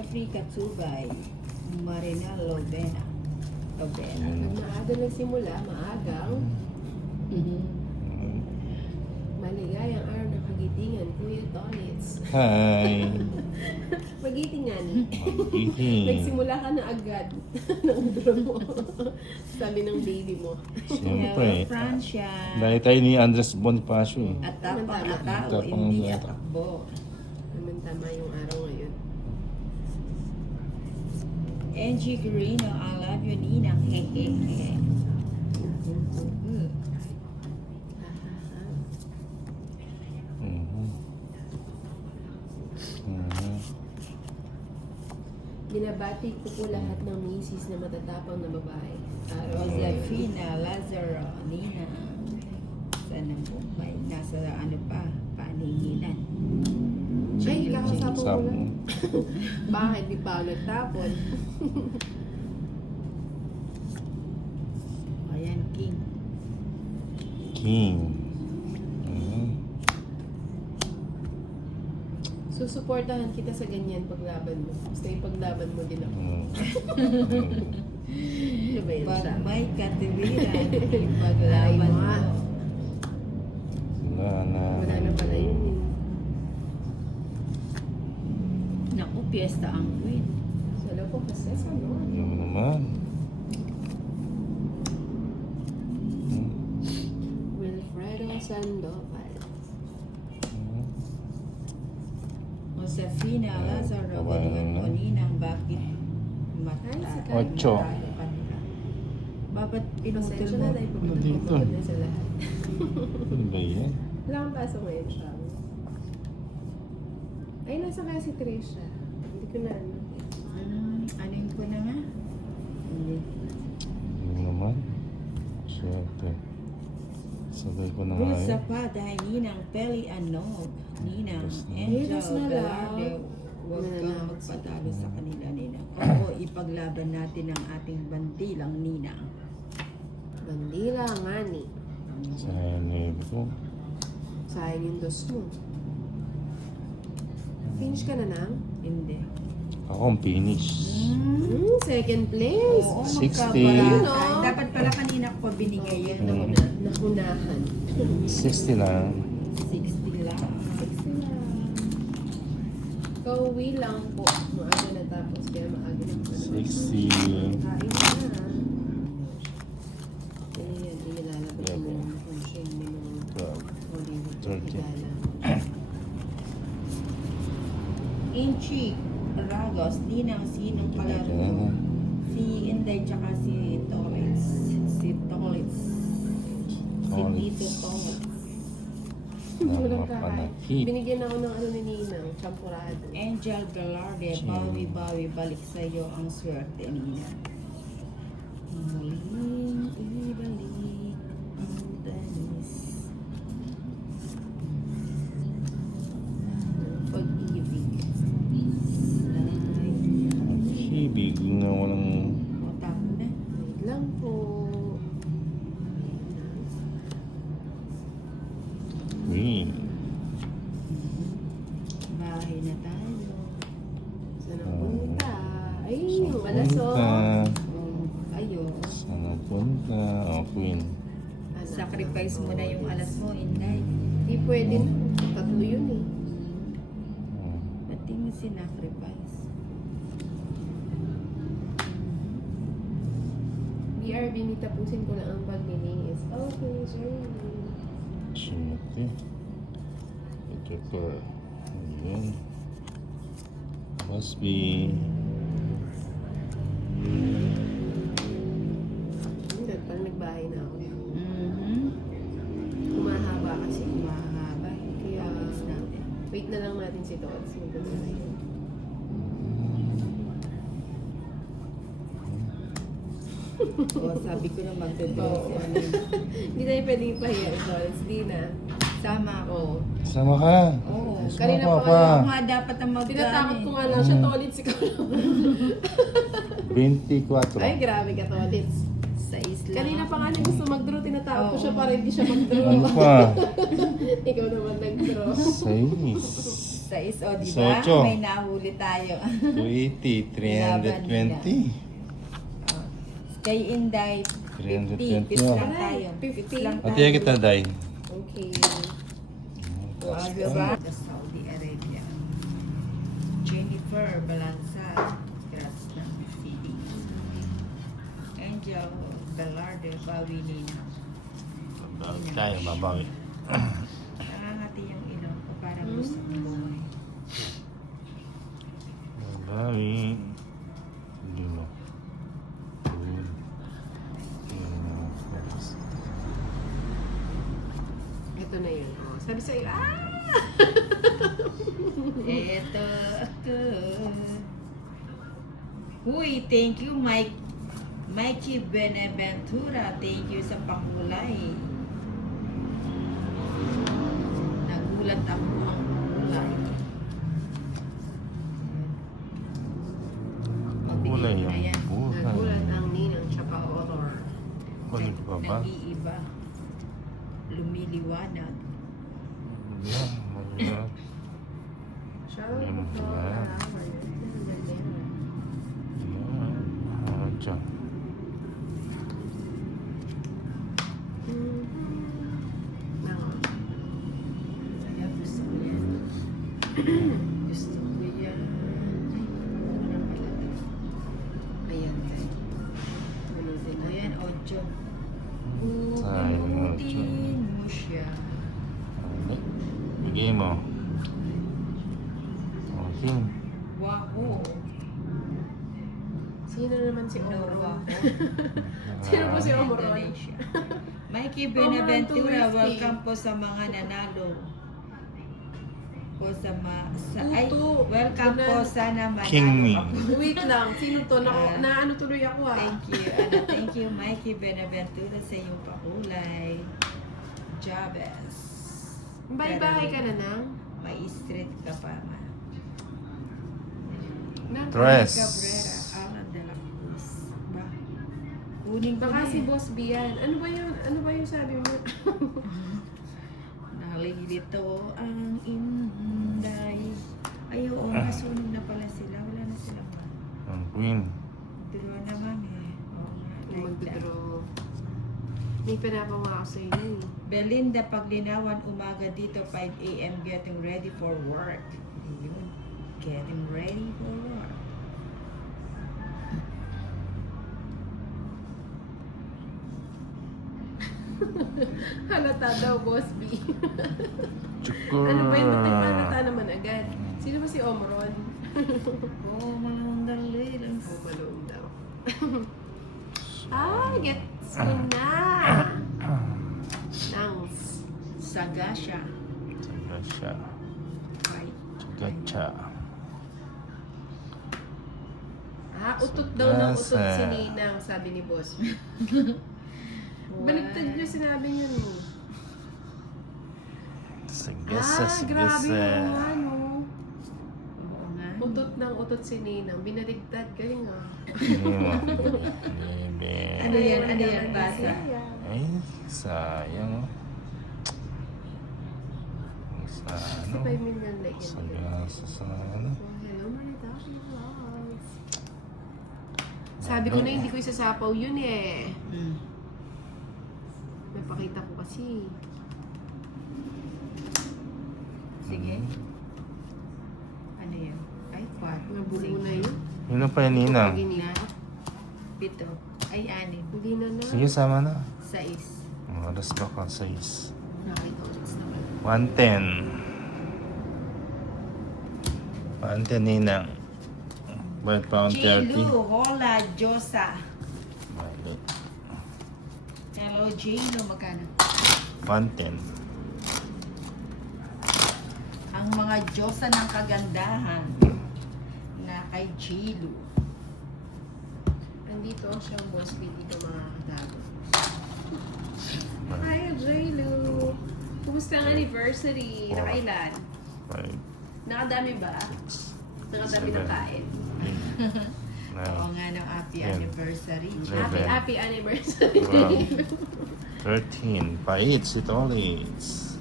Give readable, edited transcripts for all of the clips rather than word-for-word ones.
Jeffrey Katsubay, Marina Lovena. Maaga nagsimula, maagang maligayang araw ng kagitingan, Kuya Tolits. Hi. Magitingan. Magiting. Nagsimula ka na agad ng draw mo. Sabi ng baby mo. Siyempre. Francia. Dahil tayo ni Andres Bonifacio eh. At tapang na tao, Tapang hindi na- atakbo. Tama yung araw ngayon. Angie Guerrino, I love you, Ninang. Hehehe. Mhm. Mhm. Binabati ko po lahat ng misis na matatapang na babae. Josefina Lazaro, Ninang. Sana po may nasa ano pa, panihilan. Ay, kakasapang ko Sabi lang. mo. Bakit di pa ako nagtapon? Ayan, King. King. Mhm. Susuportahan kita sa ganyan paglaban mo. Basta ipaglaban mo din ako. Mhm. Ano ba yun Pag siya? may katiwiran, ipaglaban Ay, mo. ma. Wala na. Wala na pala yun eh. Naku, piyesta ang queen. Sala po kasi sa ano? Ano naman? Mhm. Wilfredo Sandoval. Mhm. Josefina Lazaro, Kawayan galingan na. mo, Ninang, bakit Ay, si Carla. Ocho. matalo ka nila? Bakit pinutol Pasensya mo? na dahil Ano dito? pagpapagod na sa lahat. Ano ba yan? Wala kang pasok ngayon siya. Ay, nasa kaya si Trisha. Hindi ko na ano. Anin ko na nga? Hindi. Ano naman? Siyempre. Sabay ko na nga Bulsa eh. pa dahil Ninang Peli Anog. Ninang Tapos na. Angel Tapos na lang. Velarde. Huwag kang Nananakot magpatalo sa kanila, Ninang. Oo, ipaglaban natin ang ating bandilang Ninang. Bandila nga ni. Sa name ko. Sayang yung dos mo. Finish ka na nang? Hindi. Ako ang finish. Second place. Oo, 60. magkaparaan. No? Dapat pala kanina ko pa binigay yun. Mm. Nakunahan. 60 lang. 60 lang. 60 lang. Kauwi lang po. Maaga na tapos kaya maaga na po. 60. Kain na. Yan, ilalabas Yeah, mo yung function mo ng 12. Hollywood. 30. Inchi Ragos, Ninang, sinong kalaro? Si Inday tsaka si Tolitz. Si Tolitz. Si Tito Tolitz. Walang kakain. Napapanakit. Binigyan ako ng ano ni Ninang, champurado. Angel Velarde, bawi-bawi, balik sa'yo ang swerte, Ninang. Muling ibalik ang tanis. Pag-ibig. Hibig na walang... Otak na. Wait lang po. Uy. Bahay na tayo. Saan ang punta? Ay, yung Punta. alasong. Ayun. Saan ang punta? Oh, Queen. Sacrifice mo na yung alas mo, Inday. Hindi pwede. Tatlo yun eh. Hmm. Ba't di mo sinacrifice? BRB, tapusin ko lang ang paglilinis. Okay, sorry. Siyempre. Ito ko. Ayan. Must be... Hindi, parang nagbahay na ako. Mm-hmm. Kumahaba kasi. Mahaba. Kaya, Tapos natin. wait na lang natin si Tots. Magpunta na yun. O, sabi ko na magdodraw si ano. Hindi tayo pwedeng ipahiya, Tots. Di na. Sama ako. Sama ka. Oo. Kanina Sama pa Ako nga dapat ang Tinatakot ko nga lang siya, Tolits, ikaw naman. 24. Ay, grabe ka, Tolits. Sa isla. Kanina pa nga niya gusto mag-draw, tinatakot ko siya para hindi siya mag-draw. Ano pa? Ikaw naman nag-draw. 6. 6, o di ba? 18. May nahuli tayo. 280, 320. Oh. Kay Inday, 50. 320. Pits lang tayo. 50. Pits lang tayo. Ate, kita, Day. Okay. O, diba? Sa Saudi Arabia. Jennifer Balanza. Grats ng CD. Angel Velarde, Bawi Nina. Babawi tayo, babawi. Nangangati yung ilong ko parang gusto kong bumay. Babawi. Hindi mo. Good. Ito na yun. Oh, sabi sa'yo, Eto ako. Uy, thank you Mikey Benaventura. Thank you sa pakulay. Nagulat ako ang pakulay. Kulay Magbigay na yan. yung buhay. Nagulat ang ninang tsaka odor. Kulit pa ba? Nag-iiba. Lumiliwanag. Yan, mahirap. Siya, Yan, ito, wala. Yan, dyan. Kaya gusto ko yan. Gusto ko yan. Ay, wala pala to. Ayan, guys. Ulitin na Ayan, 8. Sayang, Uulitin mo siya. Bigay mo. Okay. Wow. Sino naman si No, Omron? wow. Sino po si Omron? Indonesia. Mikey Omron Benaventura, 250. welcome po sa mga nanalo. Po sa ay, Tutu. welcome po sana manalo. King me. ako. Wait lang, sino to? Naano tuloy ako Thank you. Thank you, Mikey Benaventura, sa iyong pakulay. Jabez. Bye-bye ka na nang? May street ka pa, ma. Tres. Cabrera, Alan de la Cruz. Ba? Kunin ko Baka na si eh. Boss Bian. Ano ba yun? Ano ba yung sabi mo? Nalilito ang inday. Ay, oo, nasunog na pala sila. Wala na silang ma. Ang queen. Dalawa naman eh. Oo nga, like that. Mag-draw. May pinapama ako sa inyo eh. Belinda Paglinawan, umaga dito, 5 a.m. Getting ready for work. Yun. Getting ready for work. Halata daw, Boss B. Chukur. Ano ba yung halata naman agad? Sino ba si Omron? Oo, mga hundali lang. Oh, maloom daw. Gets ko na! Nangs. Sagasha. Sagasya. Right. Gacha. Utot daw ng utot Sagasa. si Ninang, sabi ni Boss B. Baligtad niyo sinabi niyo eh. Sagasa, Grabe sagasa. yung ano. Oo nga. Utot ng utot si Ninang. Binaligtad. Galing ah. Ano yan? Ano yan, basa? Ay, sayang. Sa ano? 65 million like yun. Sagasa sa ano? Oh, hello, Manita. Vlogs. Sabi ko na hindi ko isasapaw yun eh. Hmm. Napakita ko kasi. Sige. Ano yan? Ay, 4. Nabulo na yun. Yun pa yan, Ninang. Ginip. 7. Ay, 6. Hindi na na. Sige, sama na. 6. Oras ba ka? 6. Nakita ulit naman. 110. 110, Ninang. Balik pa akong 30. Chilu, hola, Josa. Balik. Hello, Jano, magkano? 110. Ang mga Diyosa ng kagandahan na kay Chilu. Andito siyang Boss B dito mga kadago. Hi, J-Lu! Kumusta ang anniversary? Nakailan? 5, Nakadami ba? 6, Nakadami na kain. 8, Oo nga ng happy Yan. anniversary. Happy, happy anniversary! 12, 13. Pa-8 si Tolits.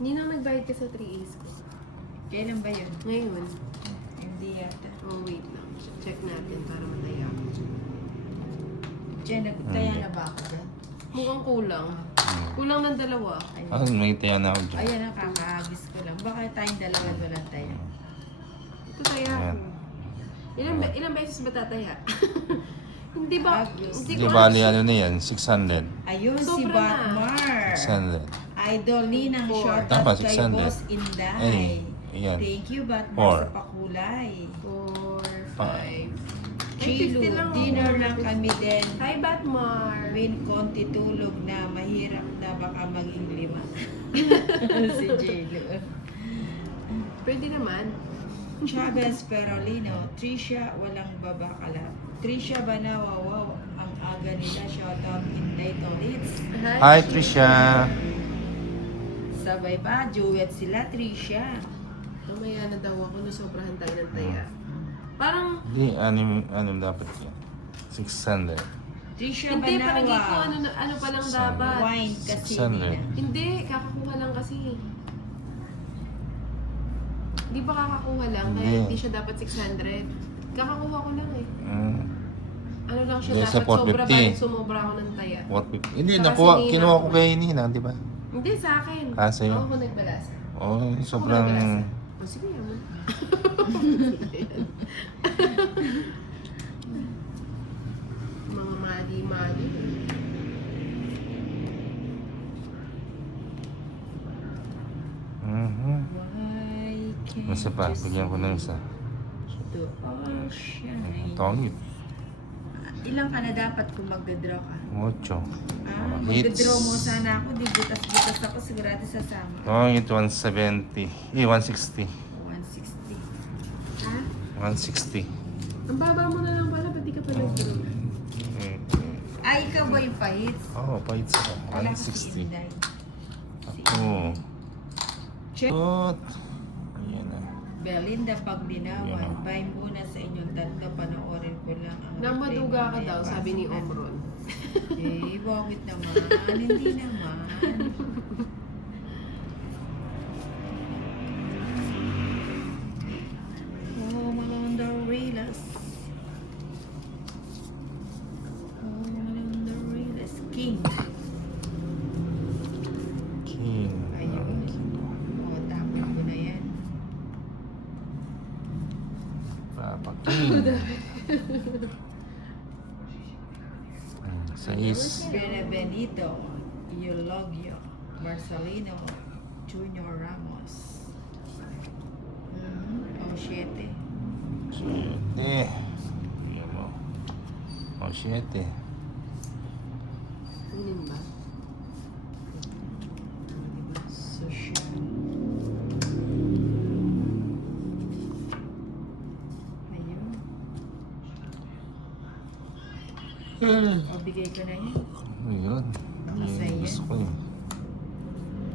Hindi na nagbayad ka sa 3As ko. Kailan ba yun? Ngayon. Hindi yata. Oh, wait lang. Check natin para mataya ako. Diyan, nagtaya na ba ako dyan? Mukhang kulang. Kulang ng 2. Ah, may tiyan na ako dyan. Ayan ang kakahagis ko lang. Baka tayong dalawa walang taya. Ito taya Ayan. ko. Ilang beses ba tataya? Hindi ba? Obvious. Hindi Di ko bali ano na yan? 600. Ayun, si Sobra na. Batmar. 600. Idol ni ng Four. short Tama, kay 600. Boss Inday. Ay, ayan. Thank you, Batmar, Four. sa pakulay. 4, 5. 5. Chilo, dinner lang kami din. Hi, Batmar. Win, konti tulog na, mahirap na baka maging 5. Si Chilo. Pwede naman. Chavez Perolino, Trisha, walang babakalat. Trisha Banawa, wow, ang aga nila. Shoutout Inday Tolits. Hi, Trisha. Sabay pa, duet sila, Trisha. Mamaya na daw ako na sobrahan tayo ng taya. Parang, Hindi, anim dapat yan. 600. Trisha hindi, Banawa. palagi ko ano pa lang dapat. Wine kasi 600. nila. Hindi, kakakuha lang kasi. Hindi ba kakakuha lang? Kaya Hindi. hindi siya dapat 600. Kakakuha ko lang eh. Ano lang siya Hindi, sa dapat sobra 450. ba? Sumobra ako ng taya. What? Hindi, Saka nakuha, si Nina. kinuha ko kay Nina, di ba? Hindi, sa akin. Ah, sa'yo? Ako nagbalasa. Oh, Ako sobrang... nagbalasa. O sige, yaman. Mga mali-mali. Mhm. Why can't Isa pa, you bigyan ko ng isa. to all shine? Tongit. Ilang ka na dapat kung magdadraw ka? 8. Magdadraw mo sana ako, di butas-butas ako, sigurado sasama. Tongit 170. 160. 160. Ha? 160. Ang baba mo na lang pala, ba't di ka pa nag-draw? Ay, ikaw ba yung pahits? Oh, pahit sa Wala ka si 160. Inday. Si Oh. Check. Good. Ayan na. Belinda Paglinawan, Yeah. buy muna sa inyong tatlo, panoorin ko lang ang Namaduga ka replay daw, mamaya, sabi ni pasok na. Omron. Eh, bakit naman? Hindi naman. Oh, Malonda Relas. Oh, Malonda Relas. King. King. Ayun. Oh, tapon ko na yan. Papa King. Sais. Benito, Eulogio, Marcelino, Junior Ramos. Oh, 7. 7. Bigyan mo. Oh, 7. Ano ba? Social. Ayun. O, bigay ko na yan. Ayun. Masaya. Yung gusto ko yun.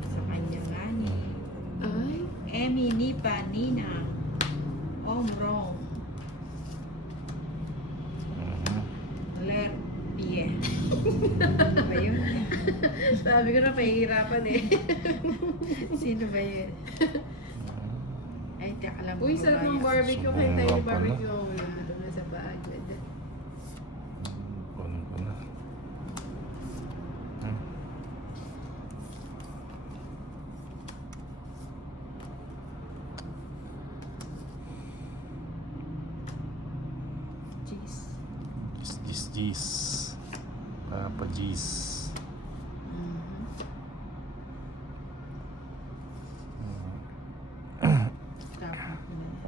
Sa kanya nga ni. Ay, Emmy, Nipa, Nina. Omrong. Mhm. Ler. Pie. Ayun. sabi ko na pahihirapan eh. Sino ba yun? Ay, teka lang. Uy, sarap ng barbecue. Kain tayo Sumunga ng pa barbecue. Ang ulam dito na sa Baagad. Kunin ko na. Hmm. Jeez. Gis. Papa Gis. Tapos ko na yan.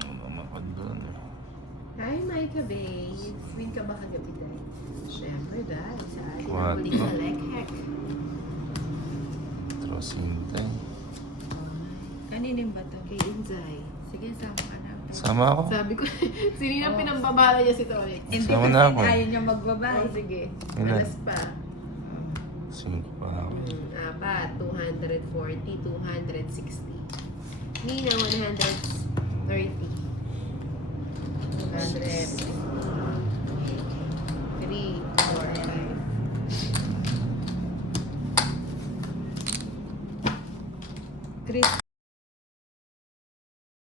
Ano ka doon eh. Hi, Micah Babe. Win ka ba kagabi dahil? Siyempre dahil sa ating What? huling kalek-hek. Trosinte. Kaninin ba to? Kay Inzay. Sige, sama ka na. Sama ako. Sabi ko, sino na pinambabala niya si Tony? Hindi Sama kasi na ako. ayaw niya magbabay. Oh, sige. Ilan? Alas pa. 5 pa ako. Apat, 240, 260. Nina, 130. 100. 3, 4, 5. Chris